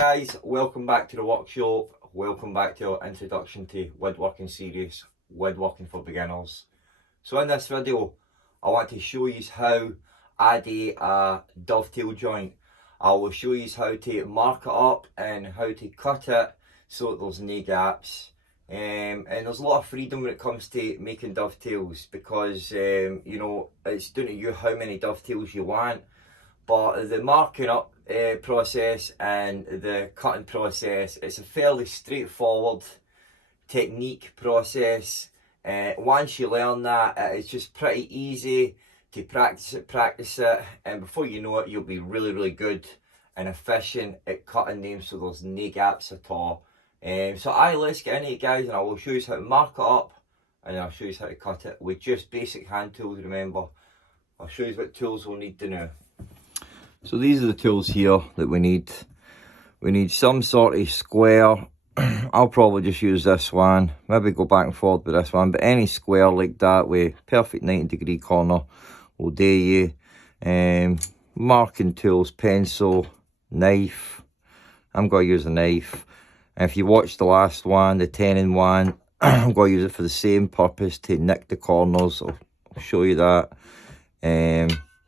guys, welcome back to the workshop. Welcome back to our introduction to woodworking series, Woodworking for Beginners. So in this video, I want to show you how I do a dovetail joint. I will show you how to mark it up and how to cut it so that there's no gaps. And there's a lot of freedom when it comes to making dovetails because you know, it's down to you how many dovetails you want. But the marking up process and the cutting process, it's a fairly straightforward technique process. Once you learn that, it's just pretty easy to practice it, and before you know it, you'll be really good and efficient at cutting them so there's no gaps at all. So let's get into it, guys, and I will show you how to mark it up and I'll show you how to cut it with just basic hand tools. Remember, I'll show you what tools we'll need to know. So these are the tools here that we need. We need some sort of square. I'll probably just use this one. Maybe go back and forth with this one. But any square like that with perfect 90-degree corner will do you. Marking tools, pencil, knife. I'm going to use a knife. And if you watched the last one, the 10-in-1, I'm going to use it for the same purpose, to nick the corners. I'll show you that.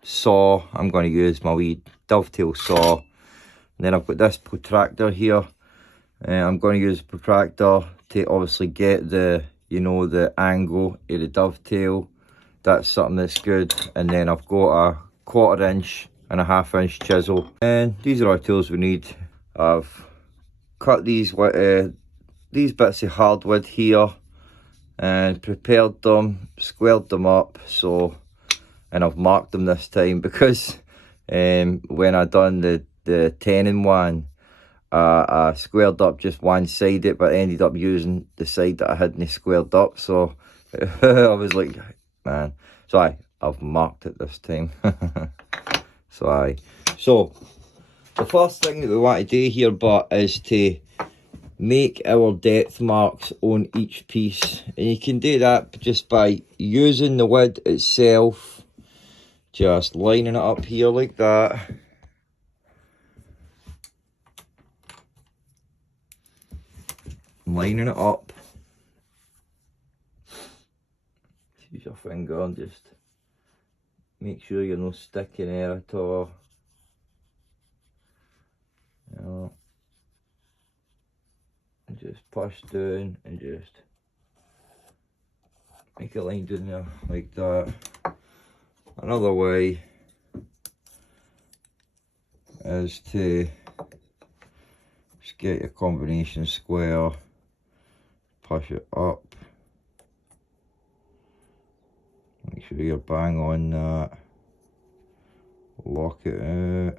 Saw, I'm going to use my wee dovetail saw. And then I've got this protractor here. I'm going to use a protractor to obviously get the, you know, the angle of the dovetail. That's something that's good. And then I've got a 1/4 inch and a 1/2 inch chisel. And these are our tools we need. I've cut these bits of hardwood here and prepared them, squared them up, so, and I've marked them this time because when I done the 10-in-1, I squared up just one side it, but I ended up using the side that I hadn't squared up, so I was like, man. So I've marked it this time. So the first thing that we want to do here, but, is to make our depth marks on each piece, and you can do that just by using the wood itself. Just lining it up here like that. Lining it up. Use your finger and just make sure you're not sticking there at all. You know. And just push down and just make a line down there like that. Another way is to just get your combination square, push it up, make sure you're bang on that, lock it out.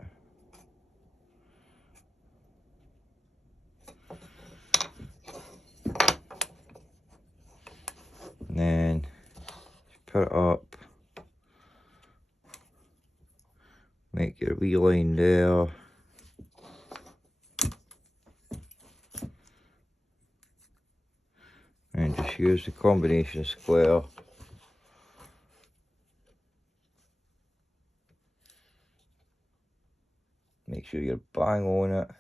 And then put it up. Make your wee line there. And just use the combination square. Make sure you're bang on it.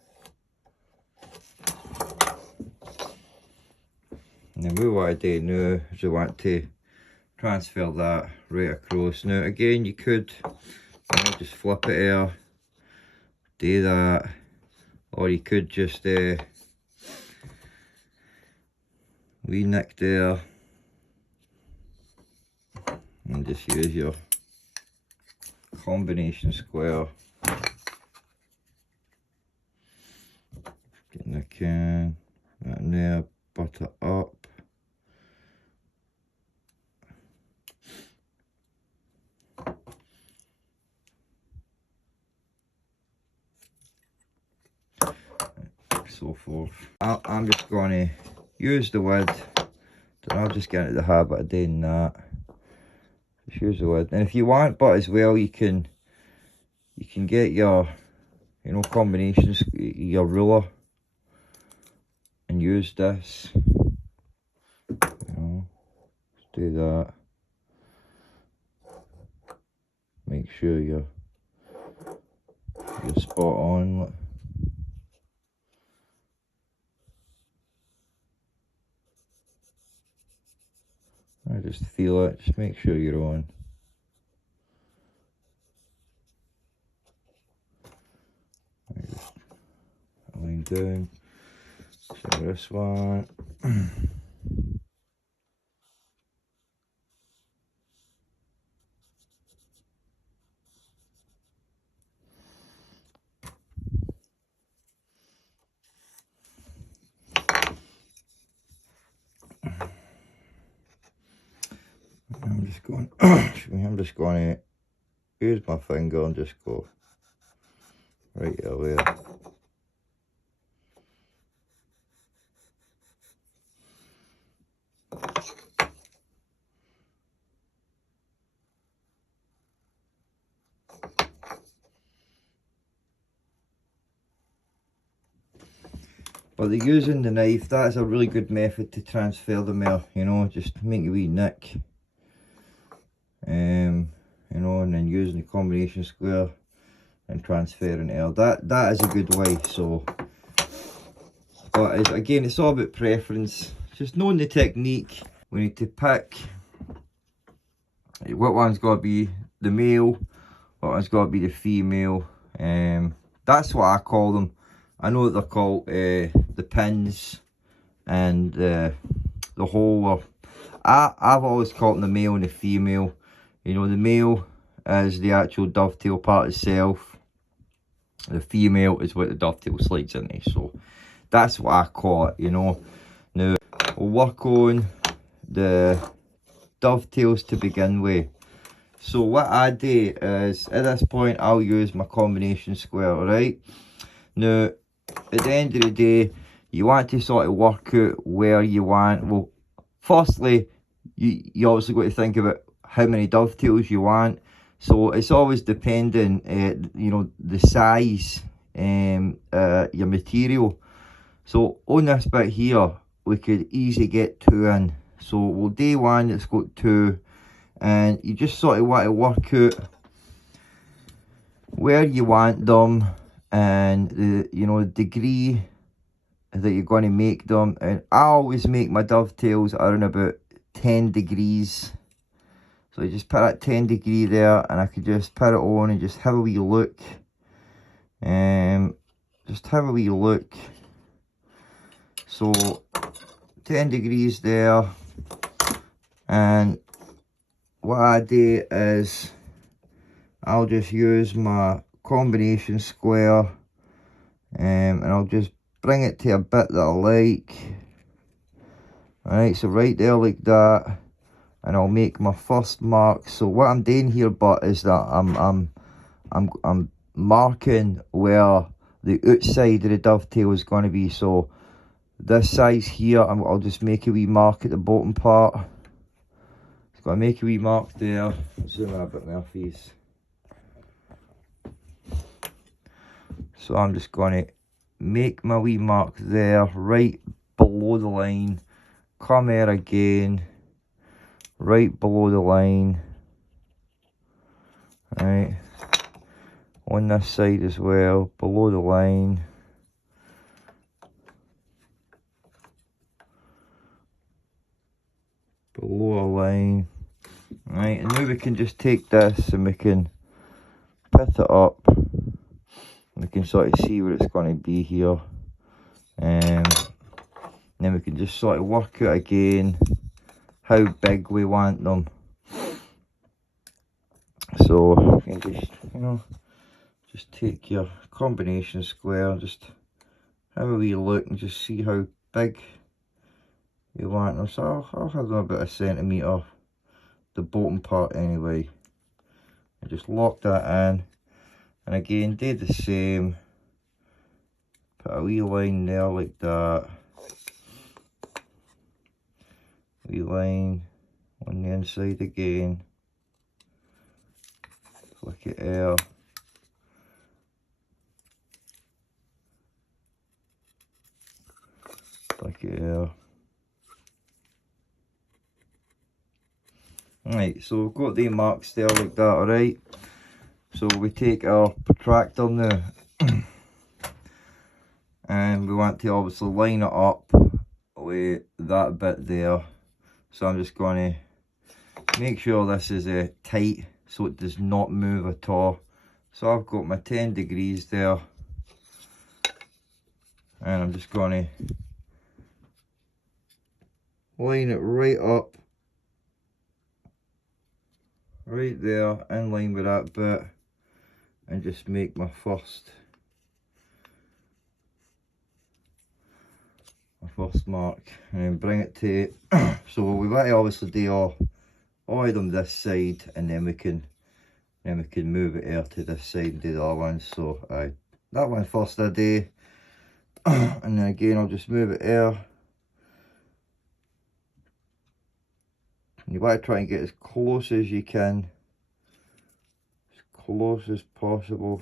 And then what we want to do now is we want to transfer that right across. Now again, you could just flip it here, do that, or you could just wee nick there and just use your combination square. Get in the can, that in there, butt it up. So forth. I'm just going to use the wood. I'll just get into the habit of doing that. Just use the wood, and if you want, but as well, you can get your, you know, combinations, your ruler, and use this. You know, just do that. Make sure you're spot on. just feel it, just make sure you're on. Just line down, so this one. I'm just going, I'm just going to use my finger and just go right there. But the using the knife, that's a really good method to transfer the metal, you know, just make a wee nick. You know, and then using the combination square and transferring it. That is a good way. So, but again, it's all about preference. Just knowing the technique. We need to pick what one's got to be the male, what one's got to be the female. That's what I call them. I know that they're called the pins and the hole. I've always called them the male and the female. You know, the male is the actual dovetail part itself. The female is what the dovetail slides into. So that's what I call it, you know. Now, we'll work on the dovetails to begin with. So what I do is, at this point, I'll use my combination square, right? Now, at the end of the day, you want to sort of work out where you want. Well, firstly, you obviously got to think about how many dovetails you want. So it's always depending, you know, the size, your material. So on this bit here, we could easily get 2 in. So we'll do one that's got 2, and you just sort of want to work out where you want them and the, you know, degree that you're going to make them. And I always make my dovetails around about 10 degrees. So I just put that 10 degree there, and I could just put it on and just have a wee look. Just have a wee look. So 10 degrees there, and what I do is I'll just use my combination square, and I'll just bring it to a bit that I like. Alright, so right there like that, and I'll make my first mark. So what I'm doing here, but is that I'm marking where the outside of the dovetail is going to be. So this size here, I'll just make a wee mark at the bottom part. Just gotta make a wee mark there. Zoom in a bit more, please. So I'm just gonna make my wee mark there, right below the line. Come here again, right below the line. Right, on this side as well, below the line. Below a line. Right, and now we can just take this and we can put it up. We can sort of see where it's going to be here. And then we can just sort of work out again how big we want them. So you can just, you know, just take your combination square and just have a wee look and just see how big you want them. So I'll have them about 1 centimetre, the bottom part anyway. And just lock that in, and again do the same. Put a wee line there like that. Wee line on the inside again. Flick it there. Flick it there. Right, so we've got the marks there like that, alright? So we take our protractor now and we want to obviously line it up with that bit there. So I'm just going to make sure this is tight so it does not move at all. So I've got my 10 degrees there, and I'm just going to line it right up, right there, in line with that bit, and just make my first mark, and then bring it to so we want to obviously do all of them this side, and then we can move it here to this side and do the other one. So that one first I do, and then again I'll just move it here. And you want to try and get as close as you can, as close as possible.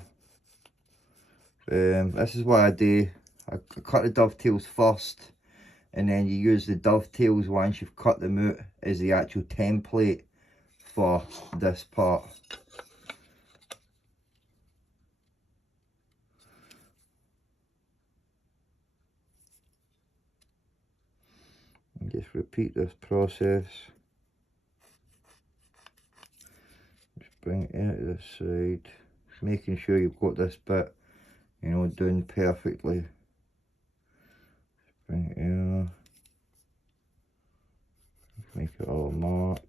This is what I do. I cut the dovetails first, and then you use the dovetails once you've cut them out as the actual template for this part. And just repeat this process. Just bring it out to this side, just making sure you've got this bit, you know, done perfectly. Just bring it here. Just make it all mark.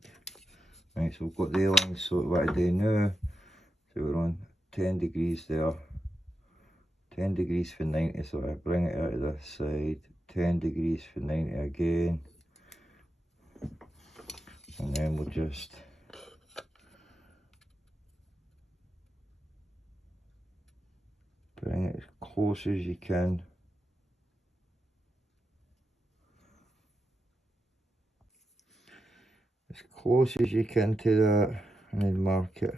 Right, so we've got the lines. So what I do now, so we're on 10 degrees there, 10 degrees for 90, so I bring it out to this side, 10 degrees for 90 again, and then we'll just bring it as close as you can. As close as you can to that, and then mark it.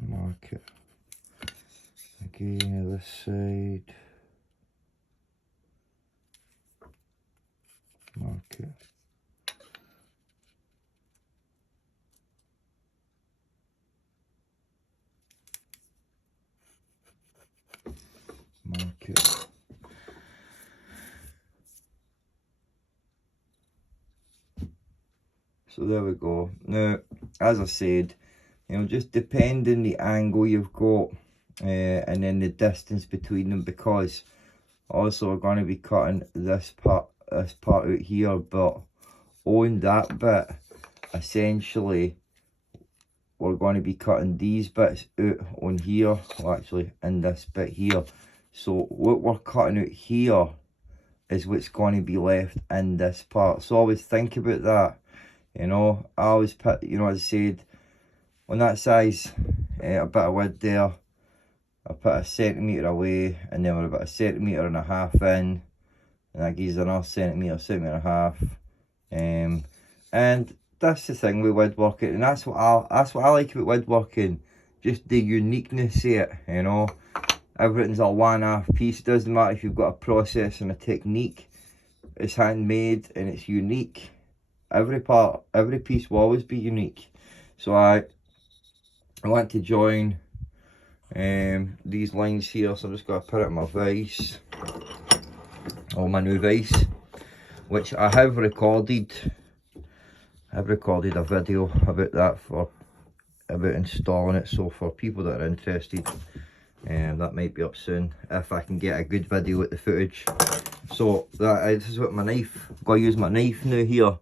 Mark it again on this side. Mark it. Mark it. So there we go. Now, as I said, you know, just depending the angle you've got, and then the distance between them, because also we're going to be cutting this part out here, but on that bit, essentially, we're going to be cutting these bits out on here, well, actually in this bit here. So what we're cutting out here is what's going to be left in this part. So always think about that, you know. I always put, you know, as I said, on that size, a bit of wood there, I put a centimetre away, and then we're about 1.5 centimetres in, and that gives another centimetre, 1.5 centimetres. And that's the thing with woodworking, and that's what I like about woodworking, just the uniqueness of it, you know. Everything's a one-off piece. It doesn't matter if you've got a process and a technique, it's handmade and it's unique. Every part, every piece will always be unique. So I want to join these lines here, so I'm just going to put it in my vise, or my new vise, which I have recorded. I've recorded a video about that, about installing it, so for people that are interested, that might be up soon if I can get a good video with the footage. So this is what my knife, I'm going to use my knife now here,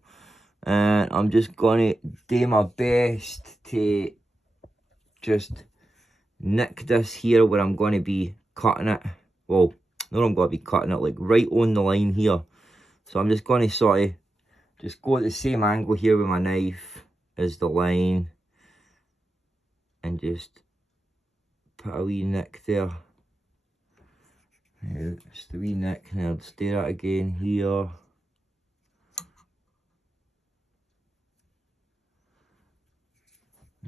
and I'm just going to do my best to just nick this here where I'm going to be cutting it. Well, not I'm going to be cutting it, like right on the line here. So I'm just going to sort of just go at the same angle here with my knife as the line, and just put a wee nick there. Yeah, just a wee nick, and I'll just do that again here.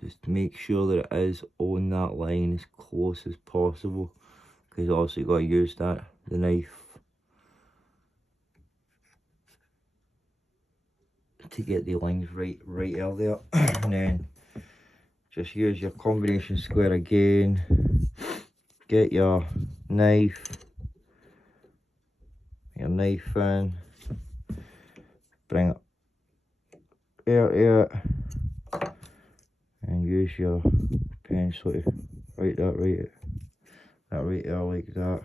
Just to make sure that it is on that line as close as possible, because also you've got to use the knife to get the lines right earlier. And then just use your combination square again. Get your knife in, bring it here, and use your pencil to write that right there like that,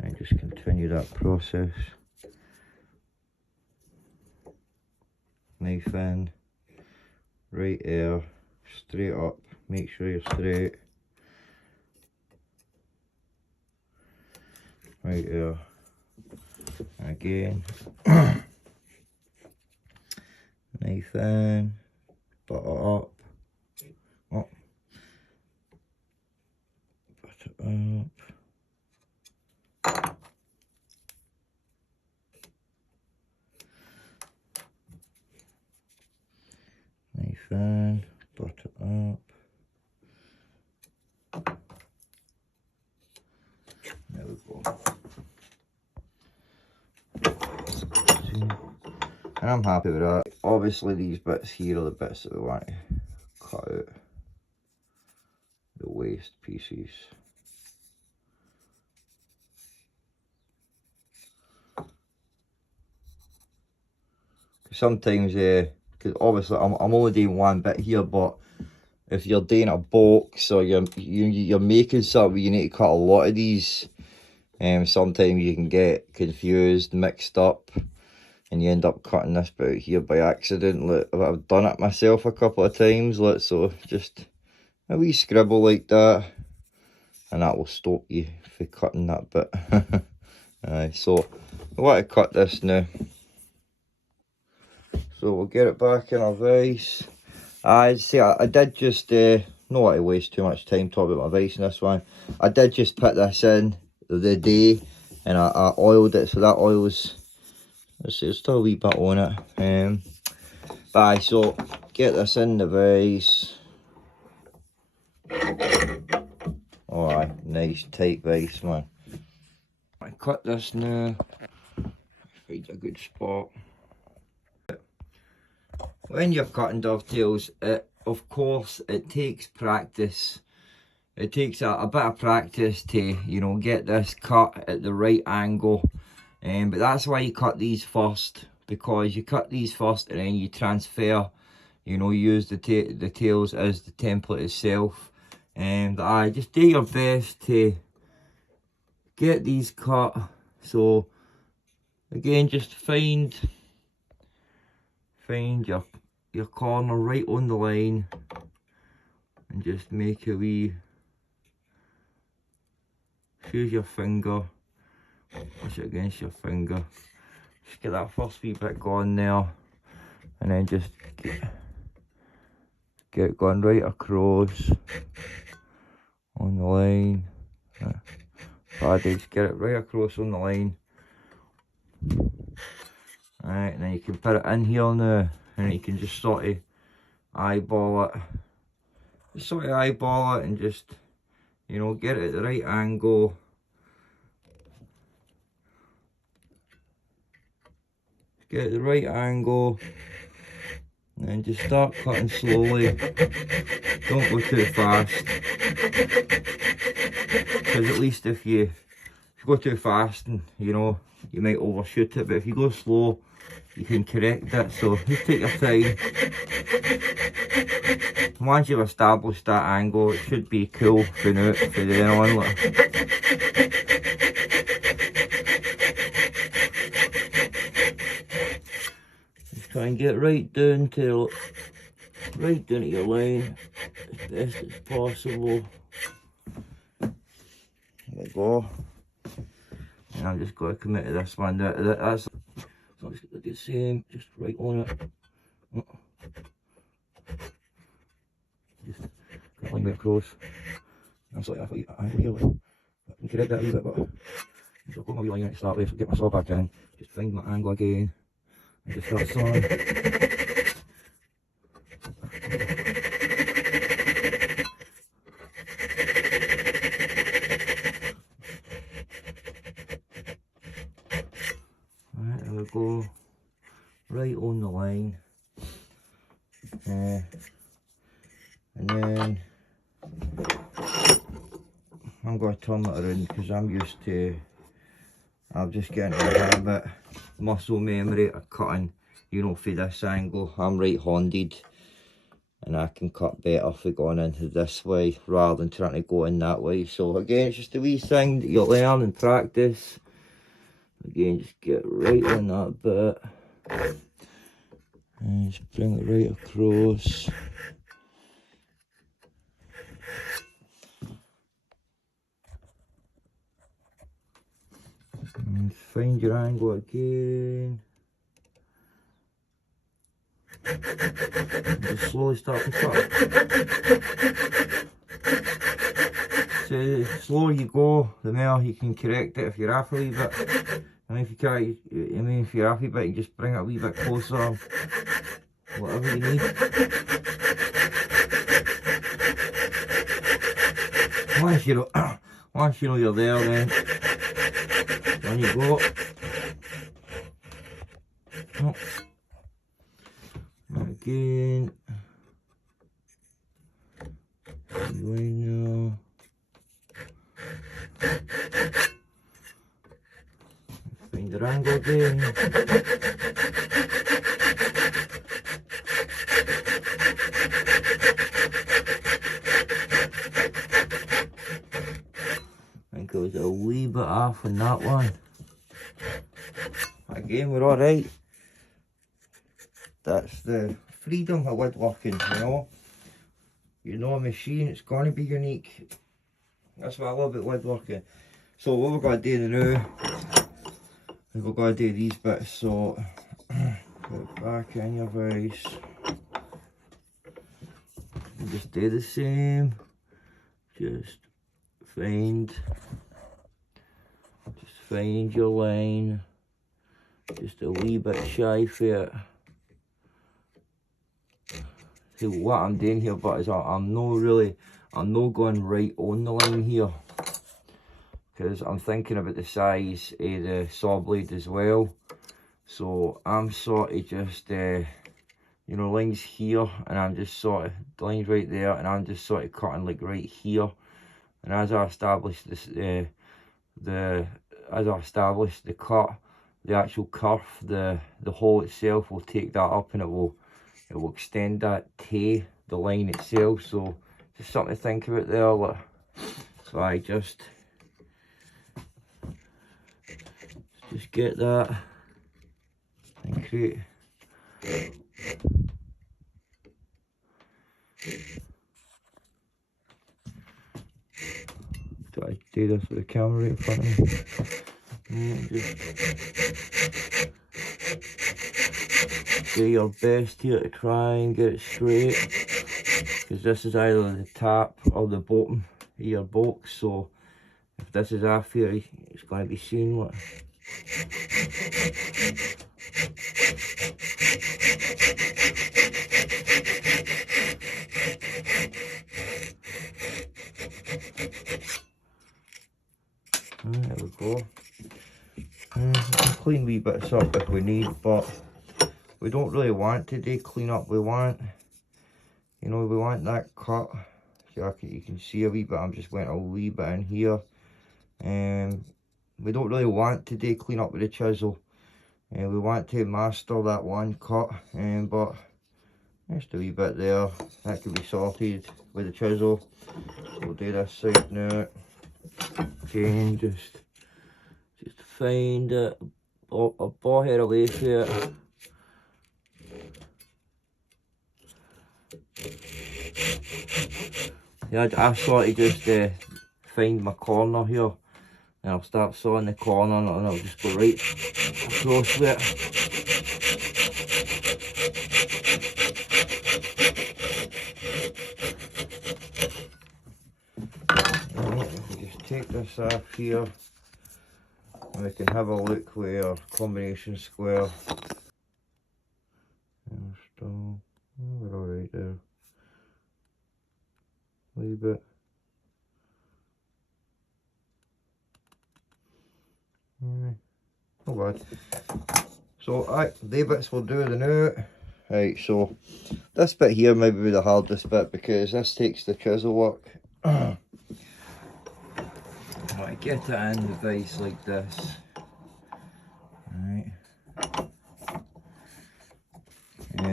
and just continue that process. Knife in, right there, straight up, make sure you're straight, right there, and again, knife in, butter up, butter up, knife in, butter up. There we go. And I'm happy with that. Obviously these bits here are the bits that we want to cut out. The waste pieces. Sometimes, because obviously I'm only doing one bit here, but if you're doing a box or you're making something, you need to cut a lot of these. Sometimes you can get confused, mixed up, and you end up cutting this bit out here by accident. Like, I've done it myself a couple of times, like, so just a wee scribble like that, and that will stop you from cutting that bit. So I want to cut this now. So we'll get it back in our vise. I did just, not want to waste too much time talking about my vise in this one. I did just put this in the day, and I oiled it, so that oil's, there's still a wee bit on it. So get this in the vise. Alright, nice tight vise, man. I cut this now. Find a good spot. When you're cutting dovetails, of course, it takes practice. It takes a bit of practice to, you know, get this cut at the right angle. But that's why you cut these first, because you cut these first and then you transfer, you know, use the tails as the template itself. And I just do your best to get these cut. So again, just find your corner right on the line, and just make a wee, use your finger, push it against your finger, just get that first wee bit going there, and then just get it going right across on the line. Just get it right across on the line. Alright, and then you can put it in here now, and you can just sort of eyeball it. Just sort of eyeball it and just, you know, get it at the right angle. Get it at the right angle. And then just start cutting slowly. Don't go too fast. Because at least if you go too fast, and you know, you might overshoot it, but if you go slow, you can correct it. So just take your time. Once you've established that angle, it should be cool from then on. Like. Just try and get right down to your line as best as possible. There we go. And I'm just going to commit to this one. That's, so I'm just going to do the same, just right on it. Just got one bit close. I'm sorry, I thought I feel like I can correct that a wee bit, but I've got my wee line to start with, so get my saw back in, just find my angle again, and just start sawing. Alright, there we go. Right on the line. and then I'm going to turn it around because I'm used to, I'll just get into the habit, muscle memory of cutting, you know, for this angle. I'm right-handed and I can cut better for going into this way rather than trying to go in that way. So again, it's just a wee thing that you learn and practice. Again, just get right in that bit and just bring it right across. And find your angle again. And just slowly start to cut. So the slower you go, the more you can correct it if you're off a wee bit. And if you can't, if you're off a bit, you just bring it a wee bit closer. Whatever you need. Once you know you're there, then on you go. Oh. Again. Now. Find the angle again. I think it was a wee bit off on that one. Again, we're alright. That's the freedom of woodworking, you know. You know, a machine, it's going to be unique. That's what I love about woodworking. So what we're going to do now is we're going to do these bits. So put it back in your vise. And just do the same. Just find your line. Just a wee bit shy for it. See what I'm doing here, but is I'm not going right on the line here, because I'm thinking about the size of the saw blade as well. So I'm sort of just you know, lines here, and I'm just sort of lines right there, and I'm just sort of cutting like right here. And as I establish this as I establish the cut, the actual curve, the hole itself will take that up, and it will extend that to the line itself. So just something to think about there. Like, so I just get that and create. So I do this with the camera right in front of me. And just do your best here to try and get it straight, because this is either the top or the bottom of your box. So if this is off here, it's going to be seen. What? There we go. We can clean wee bits up if we need, but we don't really want to do clean up. We want, you know, we want that cut. So you can see a wee bit, I'm just went a wee bit in here. We don't really want to do clean up with the chisel. We want to master that one cut, but just a wee bit there. That can be sorted with the chisel. So we'll do this side now. Again, just find a ball head away from it. Yeah, I sort of just find my corner here, and I'll start sawing the corner, and I'll just go right across with it. Right, if we just take this off here, and we can have a look with our combination square. And still, we're alright there. A wee bit. Not bad. So the bits will do the now. Right, so this bit here might be the hardest bit because this takes the chisel work. I get it in the vise like this. Right.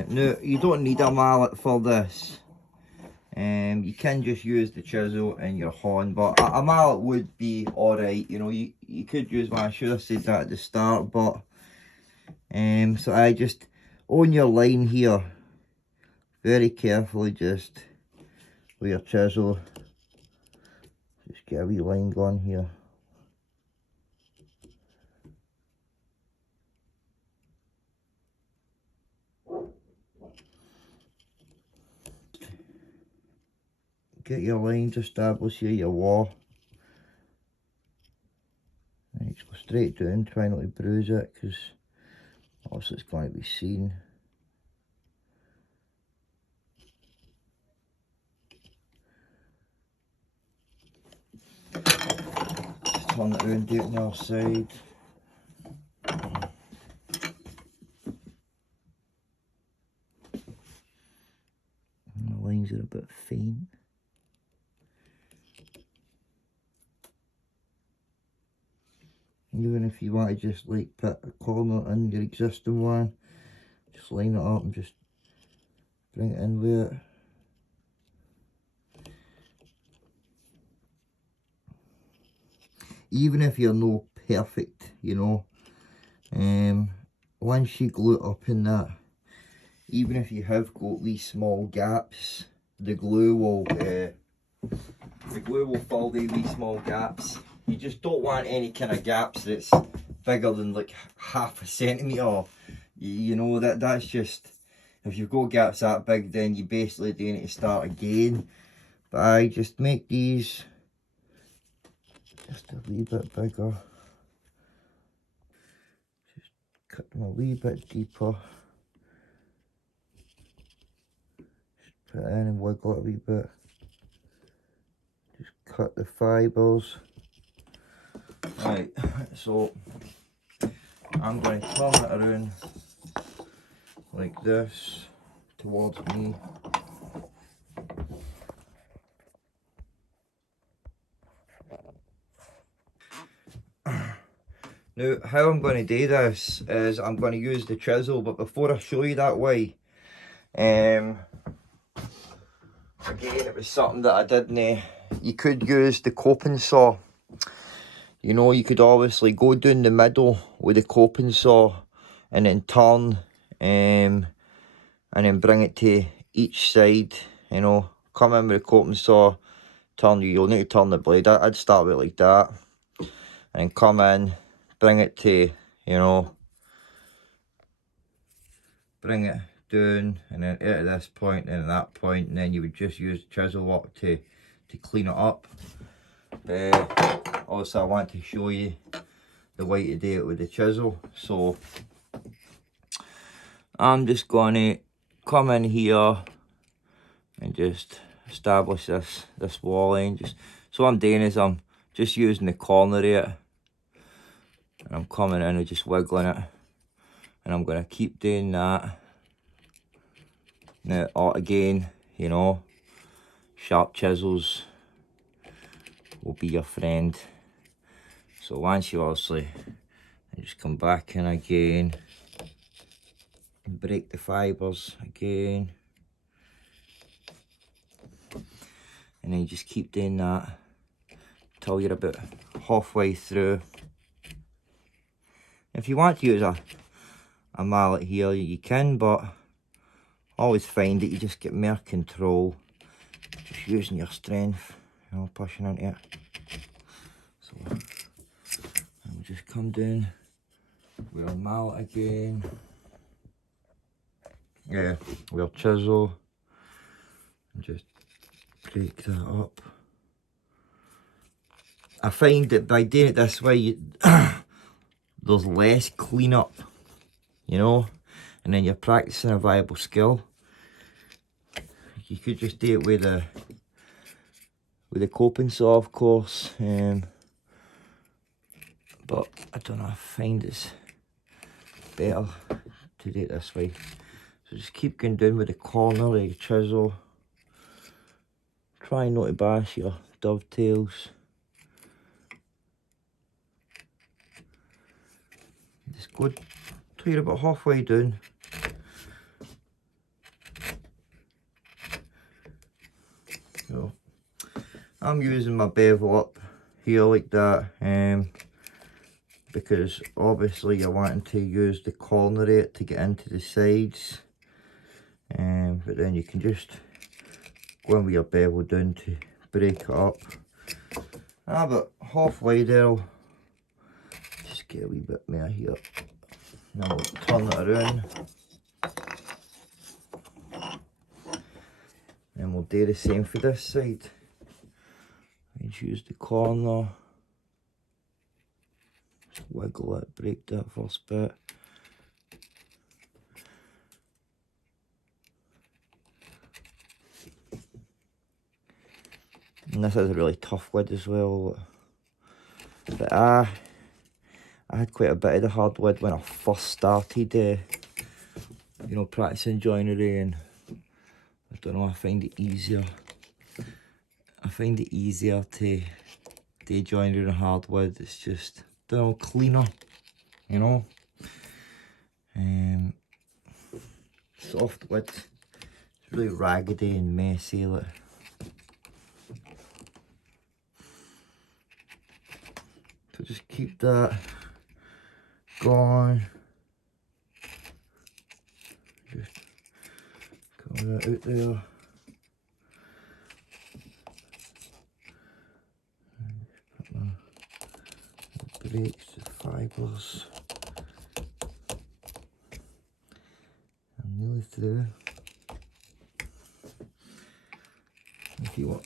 Now, you don't need a mallet for this. You can just use the chisel and your horn, but a mallet would be alright. You know, you could use one. I should have said that at the start, but so I just on your line here, very carefully, just with your chisel, just get a wee line going here. Get your lines established here, your wall. Right, just go straight down, try not to bruise it, because obviously it's going to be seen. Just turn it around, do it on the other side. And the lines are a bit faint. Even if you want to just like put a corner in your existing one, just line it up and just bring it in with it. Even if you're no perfect, you know, once you glue it up in that, even if you have got these small gaps, the glue will fill these small gaps. You just don't want any kind of gaps that's bigger than like half a centimetre. You know, that's just, if you've got gaps that big, then you basically do need to start again. But I just make these just a wee bit bigger. Just cut them a wee bit deeper. Just put it in and wiggle it a wee bit. Just cut the fibres. Right, so I'm going to turn it around like this towards me. Now, how I'm going to do this is I'm going to use the chisel, but before I show you that way, again, it was something that I didn't, you could use the coping saw. You know, you could obviously go down the middle with the coping saw and then turn, and then bring it to each side, you know, come in with the coping saw, you'll need to turn the blade. I'd start with it like that, and come in, bring it to, you know, bring it down, and then out at this point, and at that point, and then you would just use chisel work to clean it up. Also, I want to show you the way to do it with the chisel, so I'm just going to come in here and just establish this wall line. So what I'm doing is I'm just using the corner of it, and I'm coming in and just wiggling it, and I'm going to keep doing that. Now, again, you know, sharp chisels will be your friend. So once you obviously, just come back in again and break the fibres again, and then you just keep doing that until you're about halfway through. If you want to use a mallet here, you can, but I always find that you just get more control just using your strength, you know, pushing into it. So I'll just come down with a mallet again. Yeah, with a chisel, and just break that up. I find that by doing it this way, there's less cleanup, you know, and then you're practicing a viable skill. You could just do it with a coping saw, of course, but I don't know, I find it's better to do it this way. So just keep going down with the corner of the chisel. Try not to bash your dovetails. Just go till you're about halfway down. So I'm using my bevel up here like that, because obviously you're wanting to use the corner of it to get into the sides, but then you can just go in with your bevel down to break it up. But halfway there, I'll just get a wee bit more here. Now we'll turn it around. And we'll do the same for this side. Just use the corner. Just wiggle it, break that first bit. And this is a really tough wood as well. But I had quite a bit of the hardwood when I first started, you know, practicing joinery, and I don't know, I find it easier. I find it easier to do joinery on hardwood. It's just, I don't know, cleaner, you know. Softwood, it's really raggedy and messy. Like. So just keep that going. Just cut that out there. Put my breaks, the fibres. I'm nearly through.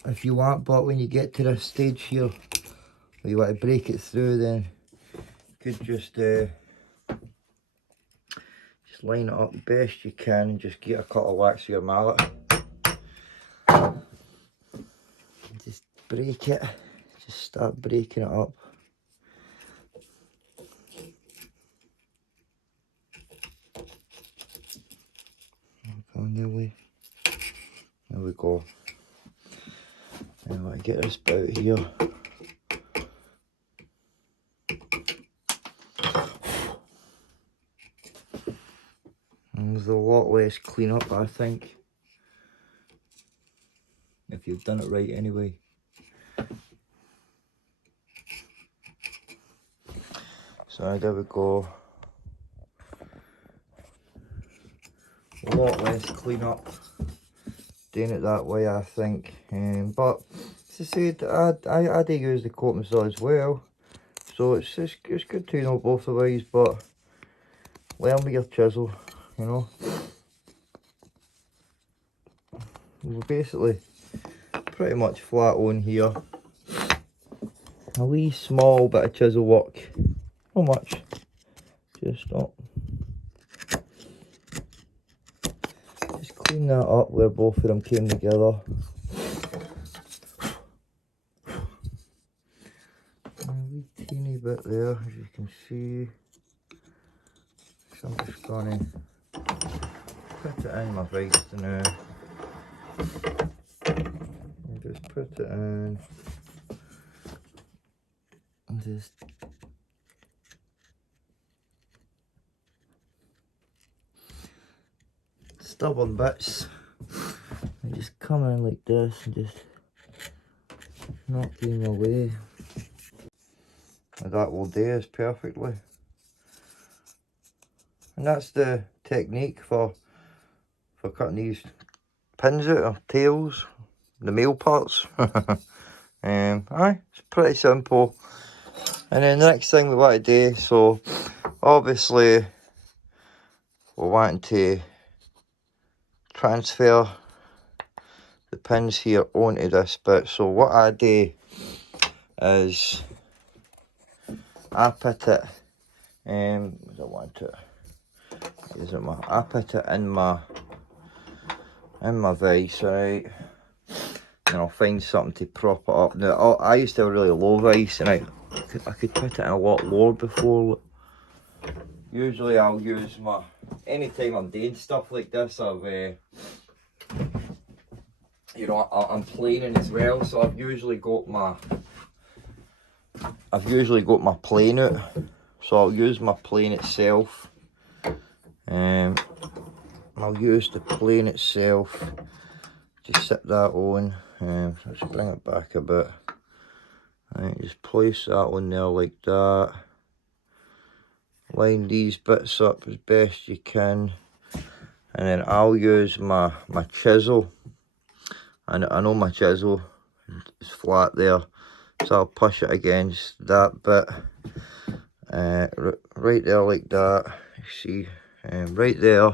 If you want, but when you get to this stage here, where you want to break it through, then you could just line it up the best you can and just get a cut of wax with your mallet. Just break it, just start breaking it up. There we go. Now I get this bout here. And there's a lot less cleanup, I think, if you've done it right anyway. So there we go. A lot less cleanup doing it that way, I think. But as I said, I do use the coping saw as well, so it's good to know both the ways. But learn with your chisel, you know. We're basically pretty much flat on here. A wee small bit of chisel work, not much, just up. Just clean that up where both of them came together. A wee teeny bit there, as you can see. So I'm just gonna put it in my vise now. And just put it in. And just stubborn bits. And just come in like this and just not getting away. And that will do us perfectly. And that's the technique for cutting these pins out, or tails, the male parts. It's pretty simple. And then the next thing we want to do, so obviously we're wanting to transfer the pins here onto this bit. So what I do is I put it, I want it. I put it in my vise, right? And I'll find something to prop it up. Now I used to have a really low vise, and I could put it in a lot lower before. Usually I'll use my anytime I'm doing stuff like this, you know, I'm planing as well, so I've usually got my plane out, so I'll use my plane itself. I'll use the plane itself, just sit that on, let's bring it back a bit. Right, just place that on there like that. Line these bits up as best you can, and then I'll use my chisel. And I know my chisel is flat there, so I'll push it against that bit, right there like that. You see, right there,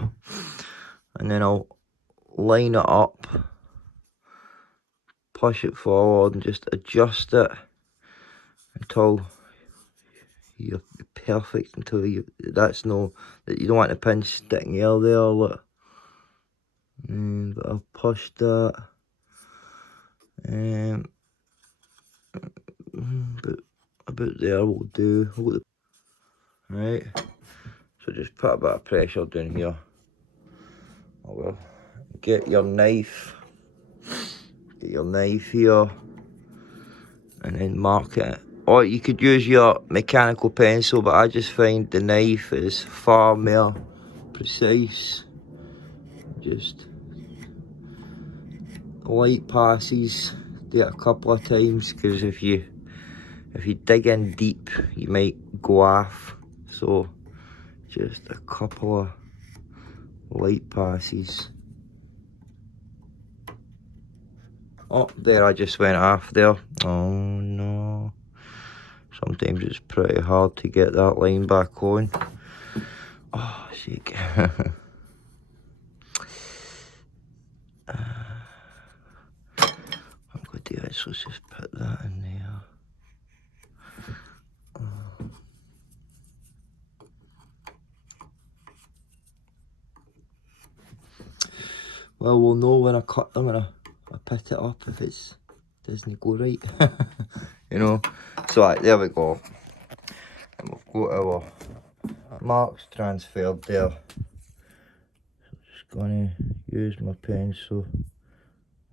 and then I'll line it up, push it forward, and just adjust it until you're perfect. Until you that you don't want the pin sticking out there. Look, but I'll push that. But about there will do. Right, so just put a bit of pressure down here. I will. Get your knife here, and then mark it. Or you could use your mechanical pencil, but I just find the knife is far more precise. Just light passes, do it a couple of times, because if you dig in deep, you might go off. So just a couple of light passes. Oh, there, I just went off there. Oh no. Sometimes it's pretty hard to get that line back on. Oh, shake. I'm going to do it, so let's just put that in there. Well, we'll know when I cut them and I put it up if it doesn't go right. You know. So right, there we go. And we've got our marks transferred there. So just gonna use my pencil,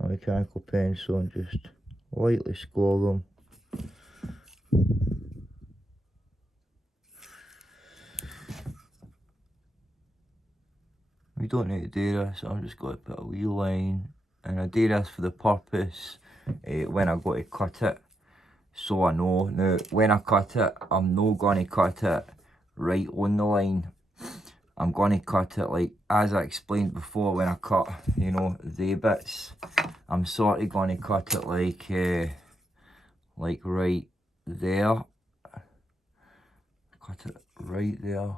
my mechanical pencil, and just lightly score them. We don't need to do this, so I'm just going to put a wee line, and I do this for the purpose when I go to cut it, so I know. Now when I cut it, I'm not going to cut it right on the line. I'm going to cut it like, as I explained before, when I cut, you know, the bits, I'm sort of going to cut it like right there. Cut it right there.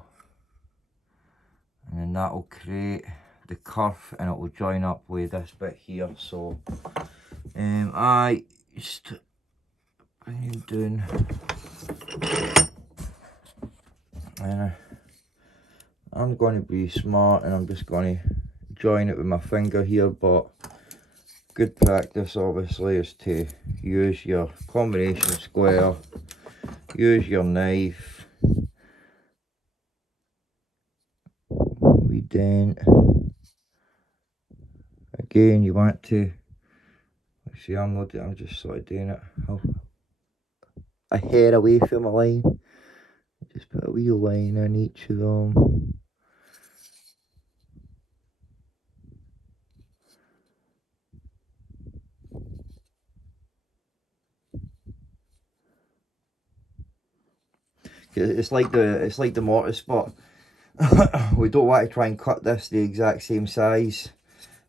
And then that will create the curve, and it will join up with this bit here. So I just bring him down, and I'm going to be smart, and I'm just going to join it with my finger here. But good practice obviously is to use your combination square, use your knife. We dent. Again, you want to, see, I'm just sort of doing it a hair away from my line. Just put a wee line in each of them. It's like the mortar spot. We don't want to try and cut this the exact same size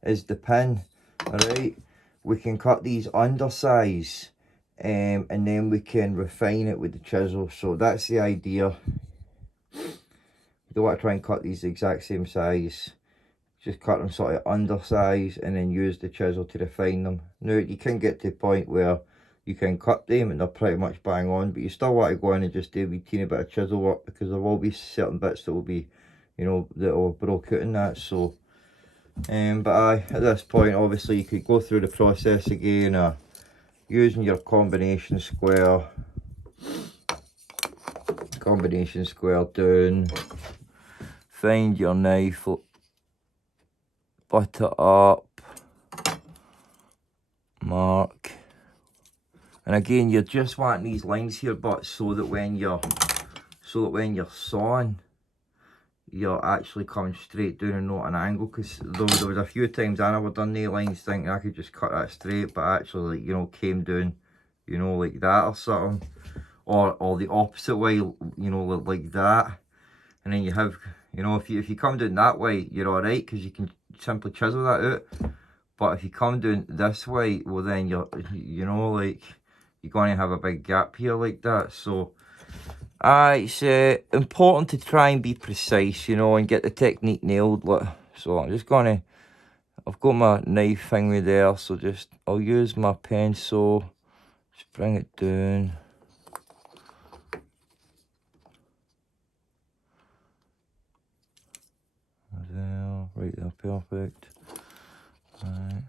as the pin. Alright, we can cut these undersize, and then we can refine it with the chisel. So that's the idea. We don't want to try and cut these the exact same size. Just cut them sort of undersize, and then use the chisel to refine them. Now you can get to a point where you can cut them and they're pretty much bang on, but you still want to go in and just do a wee teeny bit of chisel work, because there will be certain bits that will be, you know, that will broke out in that. So but at this point obviously you could go through the process again, using your combination square find your knife, butt it up, mark. And again, you're just wanting these lines here, but so that when you're sawing, you're actually coming straight down and not an angle. Because there was a few times I never done the lines thinking I could just cut that straight, but actually, like, you know, came down, you know, like that or something, or the opposite way, you know, like that. And then you have, you know, if you come down that way, you're all right, because you can simply chisel that out. But if you come down this way, well, then you're, you know, like, you're going to have a big gap here like that. So it's important to try and be precise, you know, and get the technique nailed. So I'm just gonna, I've got my knife thingy there, so I'll use my pencil, just bring it down. There, right there, perfect. Right.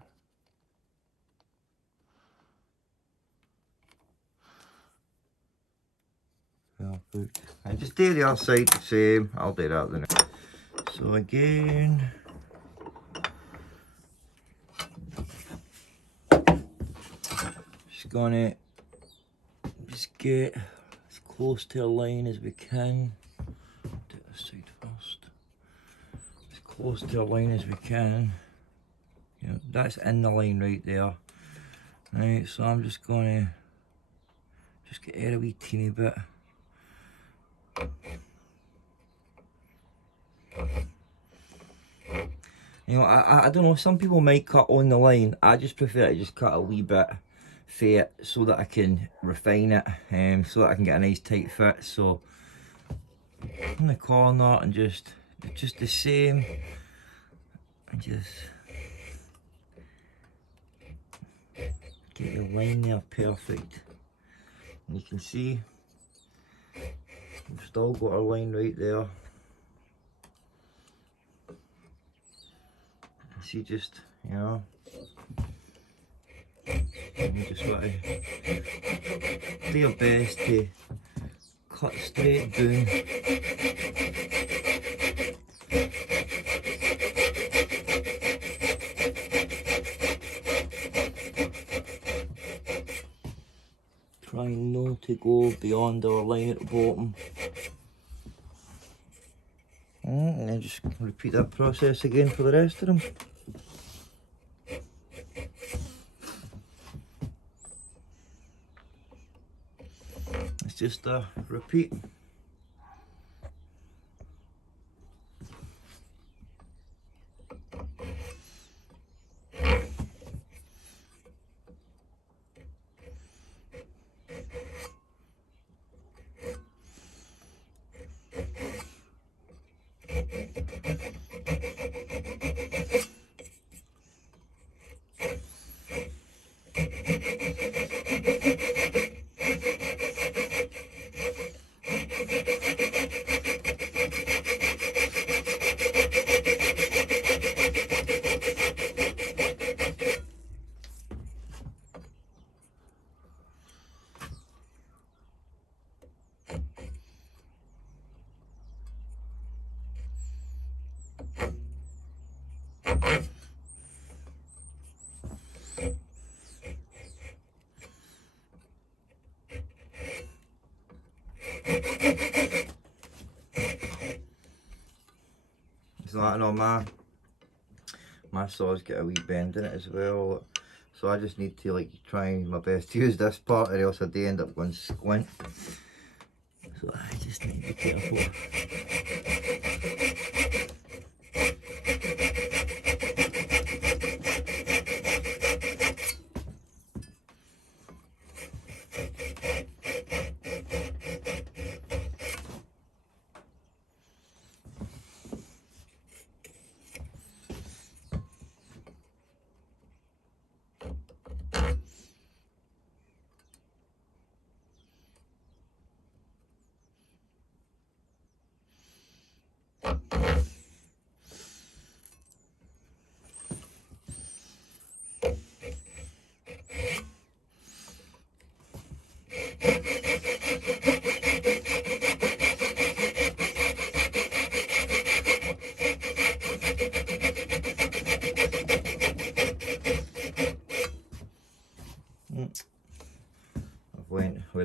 Perfect. And just do the other side the same. I'll do that then. So again, just gonna get as close to a line as we can. Do this side first. As close to a line as we can. You know, that's in the line right there. Right, so I'm just gonna get out a wee teeny bit. You know, I don't know, some people might cut on the line. I just prefer to just cut a wee bit fit so that I can refine it, so that I can get a nice tight fit. So in the corner and just the same, and just get your line there perfect. And you can see we've still got our line right there. See, just, you know, you just want to do your best to cut straight down. Trying not to go beyond our line at the bottom. And then just repeat that process again for the rest of them. It's just a repeat. So I know my saws get a wee bend in it as well, so I just need to like try my best to use this part, or else I do end up going squint. So I just need to be careful.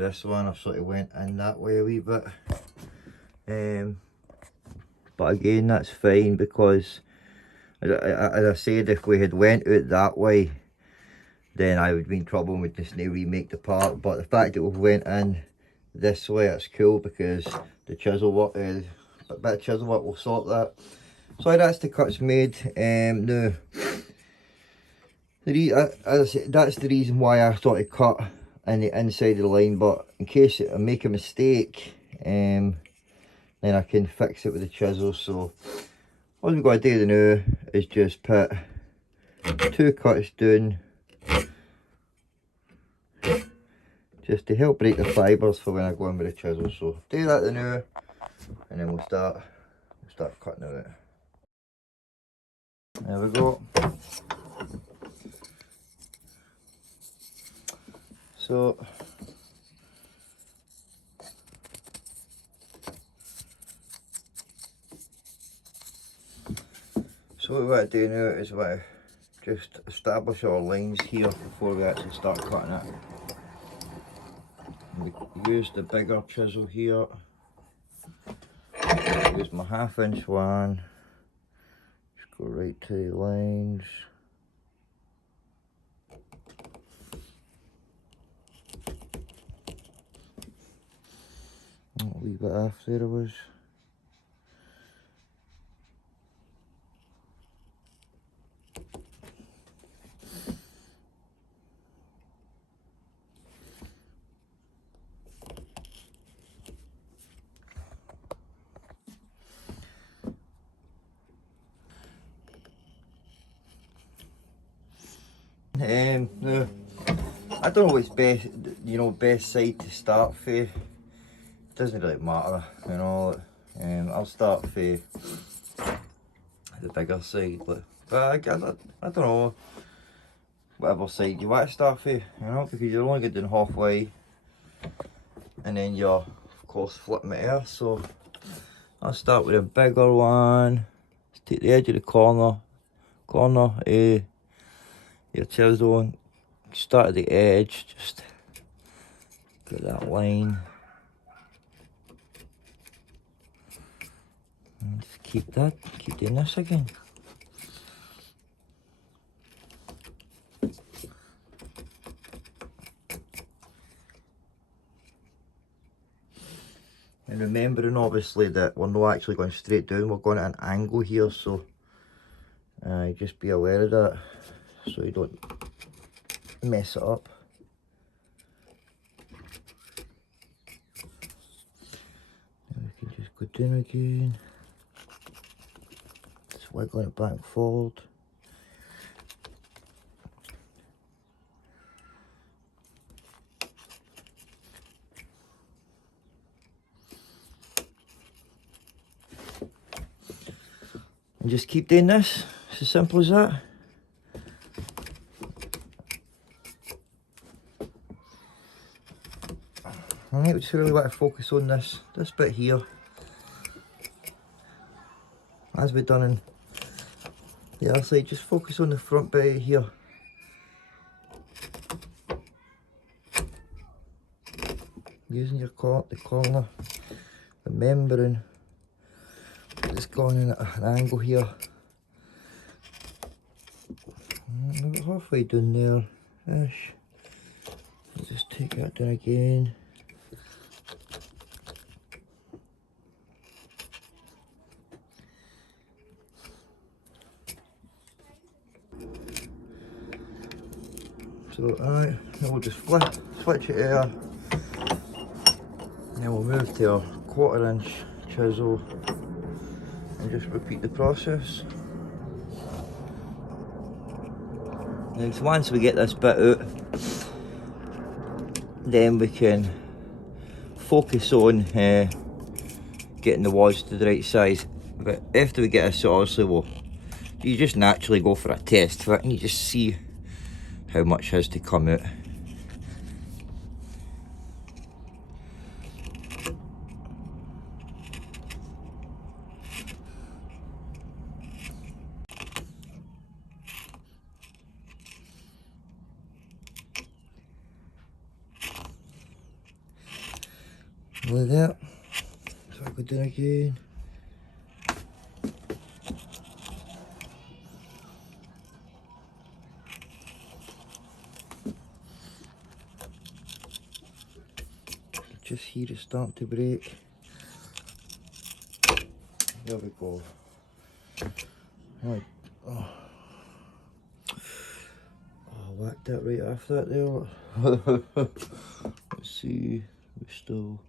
this one, I've sort of went in that way a wee bit. But again, that's fine, because as I said, if we had went out that way, then I would be in trouble with just need to remake the part. But the fact that we went in this way, it's cool, because the chisel work, a bit of chisel work will sort that. So that's the cuts made. Now, as I said, that's the reason why I sort of cut in the inside of the line. But in case I make a mistake, then I can fix it with the chisel. So all we've got to do now is just put 2 cuts down, just to help break the fibres for when I go in with the chisel. So do that now, and then we'll start cutting it out. There we go. So what we want to do now is we want to just establish our lines here before we actually start cutting it. We use the bigger chisel here. Use my 1/2 inch one. Just go right to the lines. A wee bit after there was. Now, I don't know what's best, best side to start for. It doesn't really matter, I'll start for the bigger side, but I don't know, whatever side you want to start for, because you're only going down halfway, and then you're, of course, flipping it here. So I'll start with a bigger one. Just take the edge of the corner, your chisel on, start at the edge, just get that line. And just keep doing this again. And remembering obviously that we're not actually going straight down, we're going at an angle here, so just be aware of that so you don't mess it up. And we can just go down again, just wiggling it back and forward. And just keep doing this, it's as simple as that. Alright, we just really want to focus on this bit here, as we've done in the other side. Just focus on the front bit here. Using the corner, remembering it's going in at an angle here. About halfway down there ish. Just take that down again. So alright, then we'll just switch it here. Then we'll move to our 1/4 inch chisel and just repeat the process. And so once we get this bit out, then we can focus on getting the wads to the right size. But after we get this, obviously you just naturally go for a test fit and you just see how much has to come out. Like that. So I go down again. Just here it's starting to break. There we go. Right. Oh, I whacked that right off that there. Let's see, we still.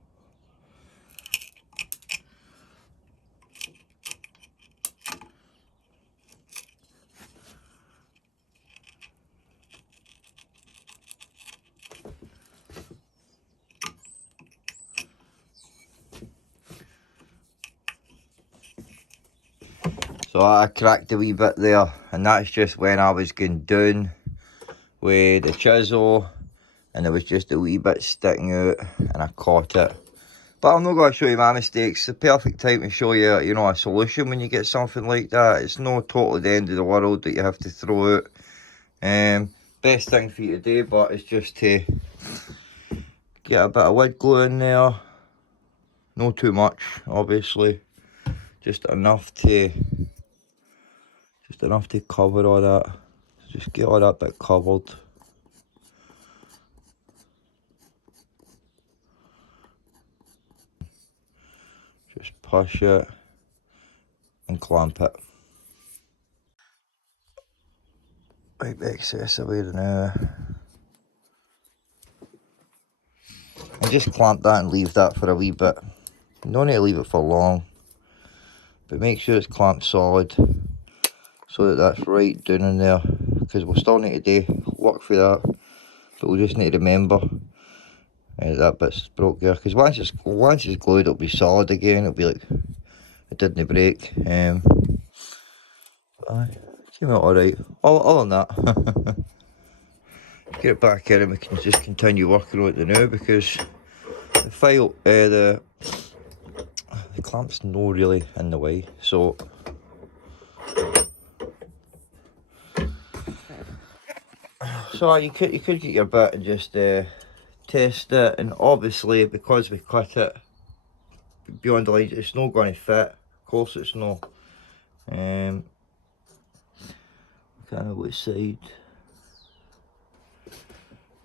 So I cracked a wee bit there, and that's just when I was going down with the chisel, and there was just a wee bit sticking out, and I caught it. But I'm not going to show you my mistakes. It's the perfect time to show you, you know, a solution when you get something like that. It's not totally the end of the world that you have to throw out. Best thing for you to do, but it's just to get a bit of wood glue in there. Not too much, obviously. Just enough to cover all that. Just get all that bit covered. Just push it and clamp it. Wipe the excess away now. And just clamp that and leave that for a wee bit. You don't need to leave it for long, but make sure it's clamped solid so that that's right down in there, because we'll still need to do work for that, but we'll just need to remember that bit's broke there, because once it's glued it'll be solid again. It'll be like it didn't break. Aye, came out alright. Other than that, get it back in and we can just continue working on it now, because the file, the clamp's no really in the way, so you could get your bit and just test it, and obviously because we cut it beyond the lines, it's not going to fit. Of course it's not. Kind of which side.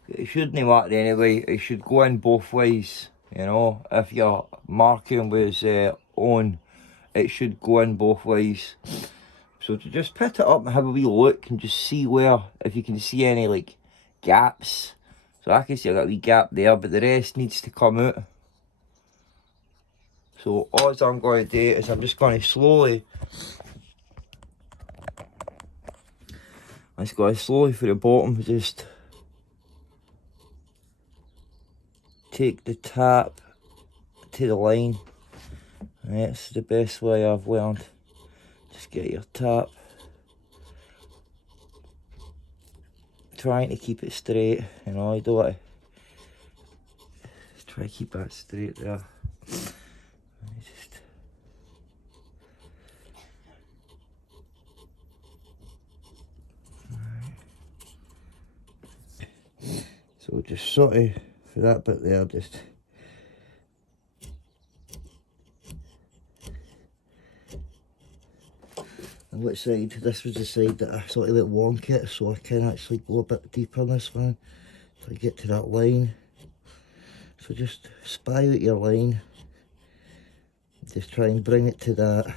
It shouldn't matter anyway. It should go in both ways. You know, if your marking was on, it should go in both ways. So to just put it up and have a wee look and just see if you can see any like gaps. So I can see I got a wee gap there, but the rest needs to come out. So all I'm going to do is I'm just going to slowly, for the bottom, just take the tap to the line. And that's the best way I've learned. Just get your tap, trying to keep it straight. You know, I don't want to try to keep that straight there. So just sort of for that bit there, just on which side? This was the side that I sort of let wonk it, so I can actually go a bit deeper on this one so I get to that line. So just spy out your line, just try and bring it to that.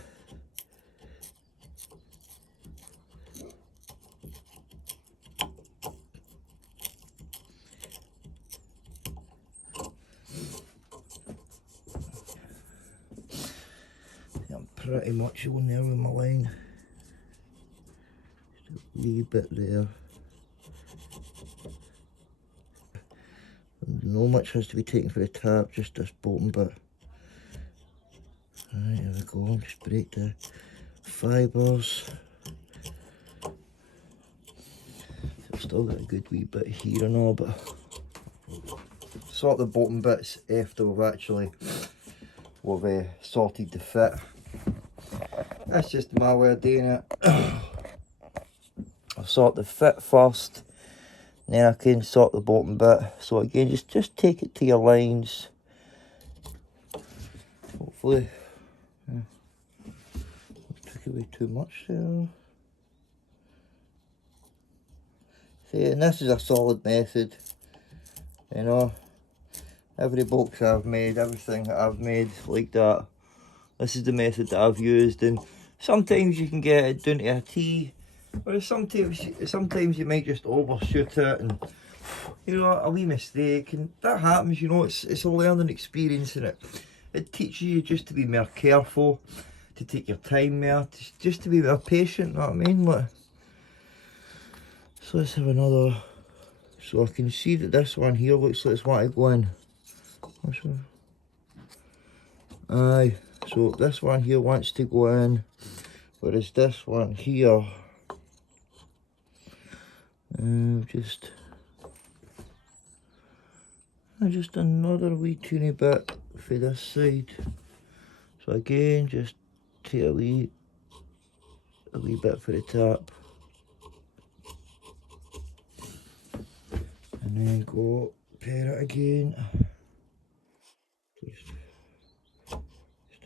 I'm pretty much on there with my line. Just a wee bit there. No much has to be taken for the tap, just this bottom bit. Right, here we go, just break the fibres. I've still got a good wee bit here and all, but sort the bottom bits after we've sorted the fit. That's just my way of doing it. I'll sort the fit first, then I can sort the bottom bit. So again, just take it to your lines, hopefully took away too much there. See, and this is a solid method, you know. Every box I've made, everything that I've made like that, this is the method that I've used. And sometimes you can get it down to a T, or sometimes you might just overshoot it, and you know, a wee mistake, and that happens. You know, it's a learning experience, and it teaches you just to be more careful, to take your time more, just to be more patient. You know what I mean? Like, so let's have another. So I can see that this one here looks like it's want to go in. Which one? Aye. So this one here wants to go in, whereas this one here, just another wee teeny bit for this side. So again, just take a wee bit for the top, and then go pair it again. Just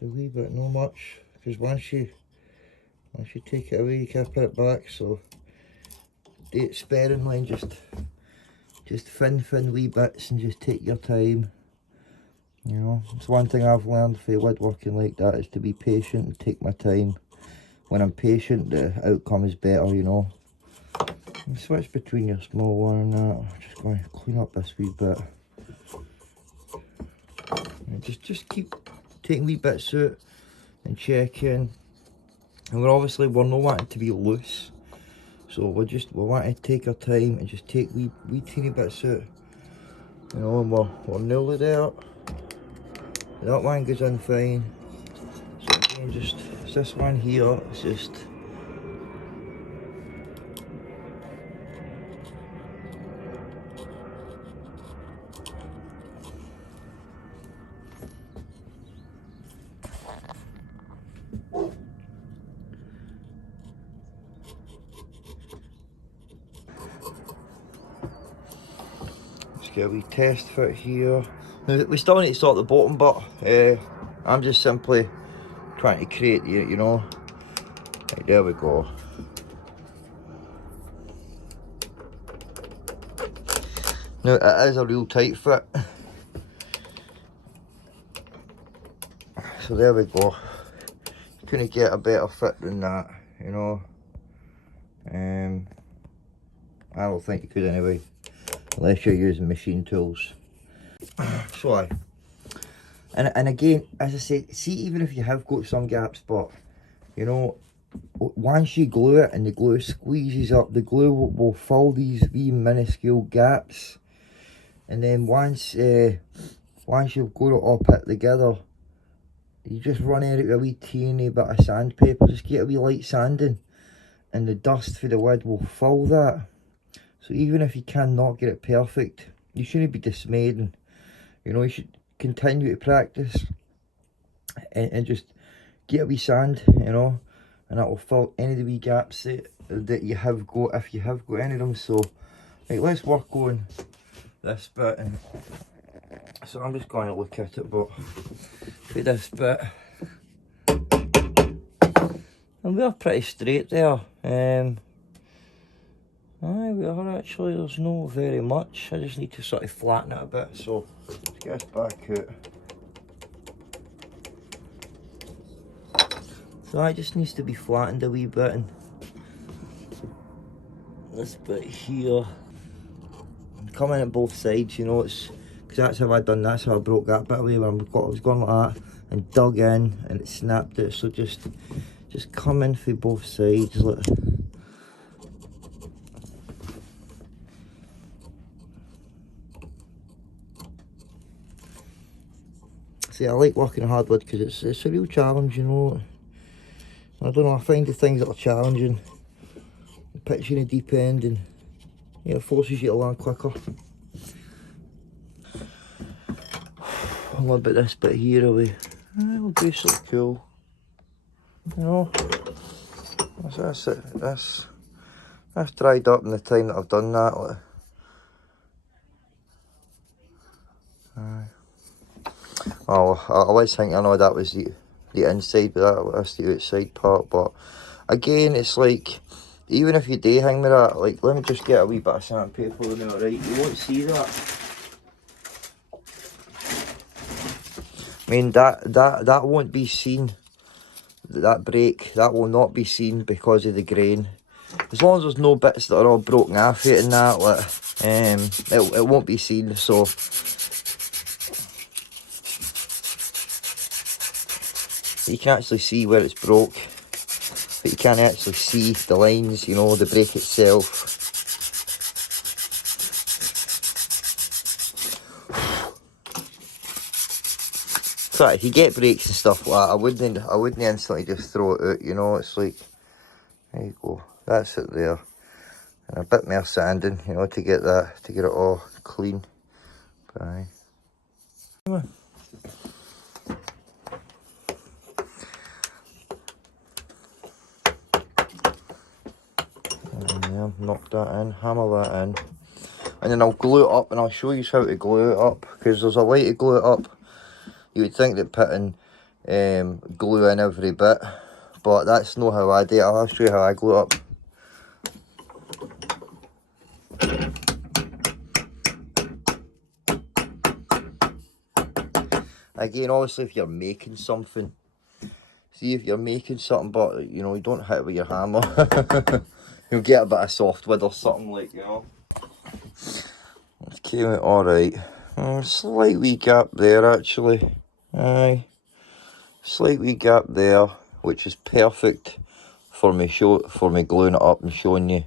a wee bit, not much, because once you take it away, you can't put it back. So do it sparingly, and just thin wee bits, and just take your time. You know, it's one thing I've learned for woodworking like that, is to be patient and take my time. When I'm patient, the outcome is better, you know. And switch between your small one and that. I'm just going to clean up this wee bit. And just keep taking wee bits out and checking. And we're not wanting to be loose. So we want to take our time and just take wee teeny bits out. You know, and we're nearly there. That one goes in fine. So again, just this one here, it's just get a wee test fit here. Now we still need to sort the bottom, but I'm just simply trying to create the, you know. Right, there we go. Now it is a real tight fit. So there we go. Couldn't get a better fit than that, you know. I don't think you could anyway, unless you're using machine tools. So and again, as I said, see, even if you have got some gaps, but you know, once you glue it and the glue squeezes up, the glue will fill these wee minuscule gaps. And then once you've got it all put together, you just run out with a wee teeny bit of sandpaper, just get a wee light sanding, and the dust for the wood will fill that. So even if you cannot get it perfect, you shouldn't be dismayed, and you know, you should continue to practice and just get a wee sand, you know, and that will fill any of the wee gaps that you have got, if you have got any of them. So right, let's work on this bit. And so I'm just going to look at it, but for this bit, and we're pretty straight there. Aye, we are actually. There's no very much. I just need to sort of flatten it a bit. So let's get this back out. So it just needs to be flattened a wee bit, and this bit here, and come in at both sides, you know, it's because that's how I done, that's how I broke that bit away, when I was going like that and dug in and it snapped it. So just come in for both sides. Look. See, I like working hardwood because it's a real challenge, you know. I don't know, I find the things that are challenging, pitching a deep end, and yeah, it forces you to learn quicker. A little bit this bit here away. It'll be so cool. You know, that's it. That's dried up in the time that I've done that. Like. Oh, I was thinking, I know that was the inside, but that's the outside part. But again, it's like, even if you do hang with that, like, let me just get a wee bit of sandpaper on there, right? You won't see that. I mean, that won't be seen. That break, that will not be seen because of the grain. As long as there's no bits that are all broken off it and that, like, it won't be seen. So you can actually see where it's broke, but you can't actually see the lines, you know, the break itself. So if you get breaks and stuff like that, I wouldn't instantly just throw it out, you know. It's like, there you go, that's it there. And a bit more sanding, you know, to get it all clean. Bye. Come on. Yeah, knock that in, hammer that in. And then I'll glue it up, and I'll show you how to glue it up, because there's a way to glue it up. You would think that putting glue in every bit, but that's not how I do it. I'll show you how I glue it up. Again, obviously if you're making something, see if you're making something, but you know, you don't hit it with your hammer, you'll get a bit of softwood or something, like, you know. It came out alright. Slight wee gap there actually. Aye. Slight wee gap there, which is perfect for me gluing it up and showing you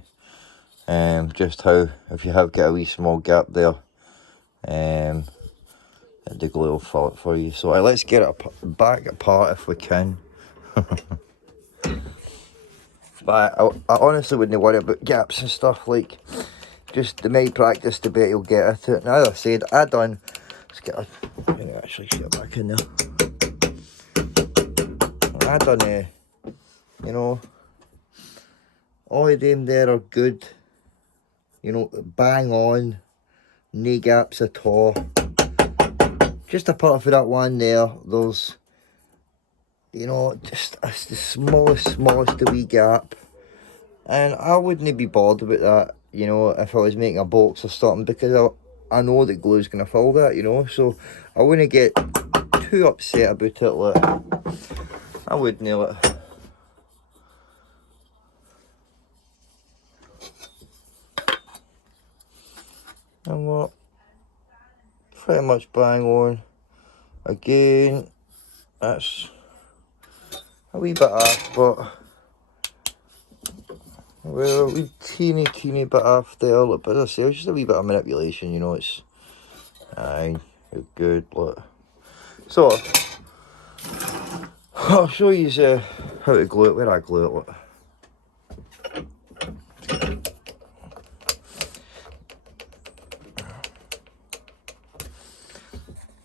just how, if you have got a wee small gap there, the glue will fill it for you. So let's get it back apart if we can. But I honestly wouldn't worry about gaps and stuff, like, just the more practice the better you'll get at it. Now, as I said, let's get actually shit back in there. I done, you know, all of them there are good, you know, bang on, no gaps at all. Just apart from that one there, there's, you know, just the smallest wee gap. And I wouldn't be bothered about that, you know, if I was making a box or something, because I know that glue's going to fill that, you know, so I wouldn't get too upset about it, like, I would nail it. And what? Pretty much bang on. Again, that's a wee bit off, but, well, a wee teeny bit off there, look, but as I say, it's just a wee bit of manipulation, you know, it's, aye, you're good, look. So, I'll show you how to glue it, where I glue it, look.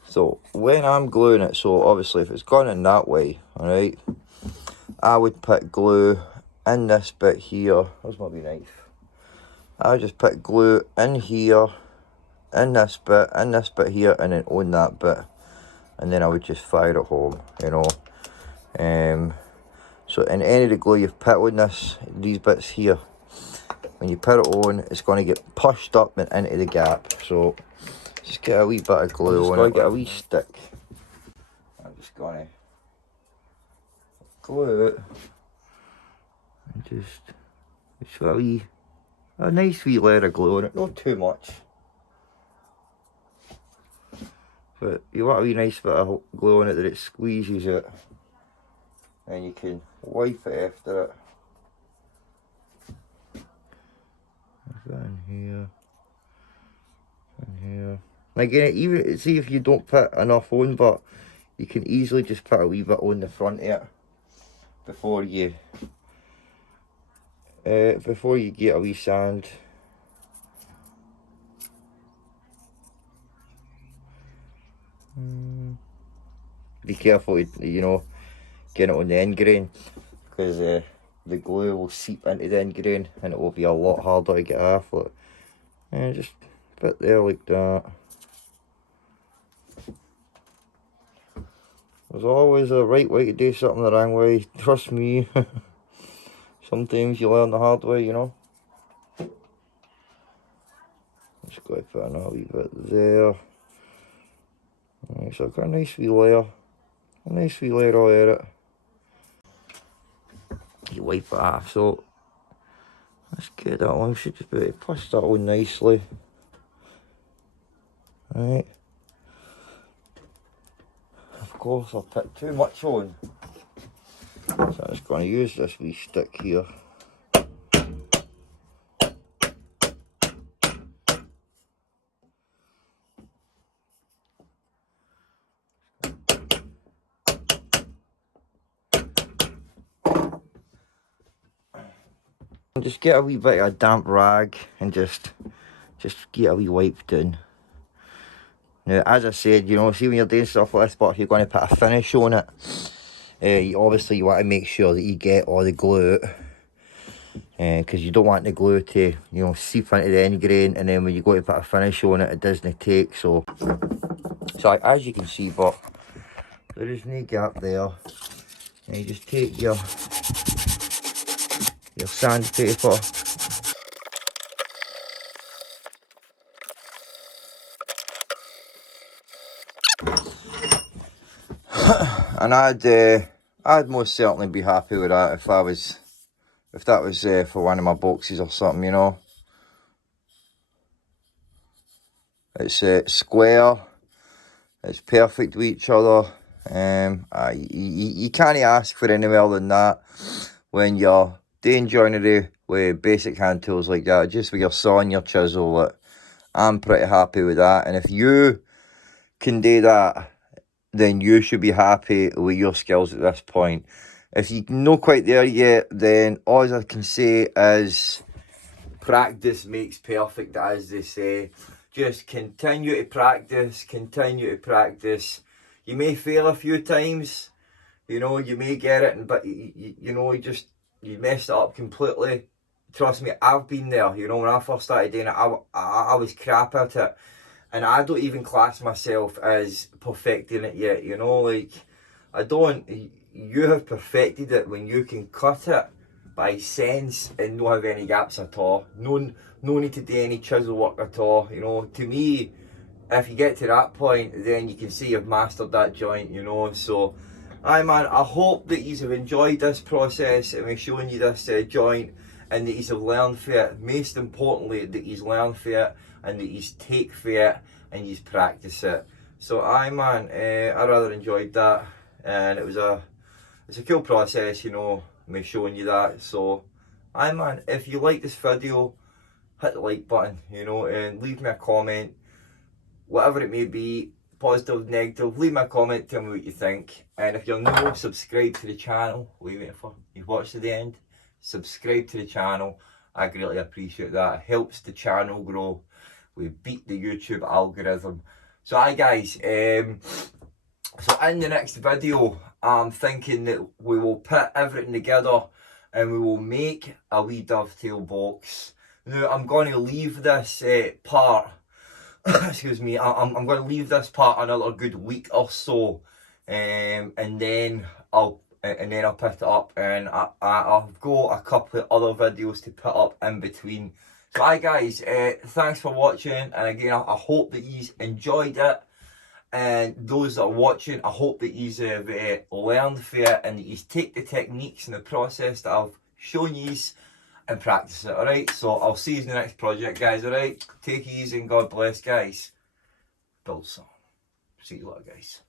So, when I'm gluing it, so obviously if it's gone in that way, alright, I would put glue in this bit here. Where's my wee knife? I would just put glue in here, in this bit here, and then on that bit. And then I would just fire it home, you know. So in any of the glue you've put on these bits here, when you put it on, it's going to get pushed up and into the gap. So just get a wee bit of glue on it. Get a wee stick. I'm just going to glue it and just put a nice wee layer of glue on it, not too much. But you want a wee nice bit of glue on it that it squeezes it. And you can wipe it after it. That in here. In here. Again, even see if you don't put enough on, but you can easily just put a wee bit on the front of it before you get a wee sand. Be careful, you know, get it on the end grain, because the glue will seep into the end grain and it will be a lot harder to get off. Look. And just put there like that. There's always a right way to do something the wrong way. Trust me. Sometimes you learn the hard way, you know. Just go put another wee bit there. Right, so I've got a nice wee layer. A nice wee layer all over it. You wipe it off, so let's get that one. Should just be able to push that on nicely. Right. Of course, I'll put too much on. So I'm just going to use this wee stick here. And just get a wee bit of a damp rag and just get a wee wipe down. Now, as I said, you know, see when you're doing stuff like this, but if you're going to put a finish on it, obviously you want to make sure that you get all the glue out. Because you don't want the glue to, you know, seep into the end grain, and then when you go to put a finish on it, it doesn't take. So as you can see, but there is no gap there. And you just take your sandpaper. And I'd most certainly be happy with that if that was for one of my boxes or something, you know. It's square. It's perfect with each other. You can't ask for any more than that when you're doing joinery with basic hand tools like that. Just with your saw and your chisel. I'm pretty happy with that. And if you can do that, then you should be happy with your skills at this point. If you're not quite there yet, then all I can say is practice makes perfect, as they say. Just continue to practice, continue to practice. You may fail a few times, you know, you may get it, but you know, you messed it up completely. Trust me, I've been there. You know, when I first started doing it, I was crap at it. And I don't even class myself as perfecting it yet, you know, like, you have perfected it when you can cut it by sense and not have any gaps at all. No need to do any chisel work at all, you know. To me, if you get to that point, then you can see you've mastered that joint, you know. So, aye man, I hope that you have enjoyed this process and me showing you this joint, and that you have learned for it. Most importantly, that you learned for it, and that you take for it, and you practice it. So aye man, I rather enjoyed that, and it's a cool process, you know, me showing you that. So aye man, if you like this video, hit the like button, you know, and leave me a comment, whatever it may be, positive, negative, leave me a comment, tell me what you think. And if you're new, subscribe to the channel. What are you waiting for? You've watched to the end? Subscribe to the channel. I greatly appreciate that. It helps the channel grow. We beat the YouTube algorithm. So aye guys, so in the next video, I'm thinking that we will put everything together and we will make a wee dovetail box. Now I'm going to leave this part, excuse me, I'm going to leave this part another good week or so, and then I'll put it up, and I've got a couple of other videos to put up in between. So aye guys, thanks for watching, and again I hope that you enjoyed it, and those that are watching, I hope that you have learned from it, and that you take the techniques and the process that I've shown you and practice it. Alright, so I'll see you in the next project guys. Alright, take it easy and God bless guys. Build some. See you later guys.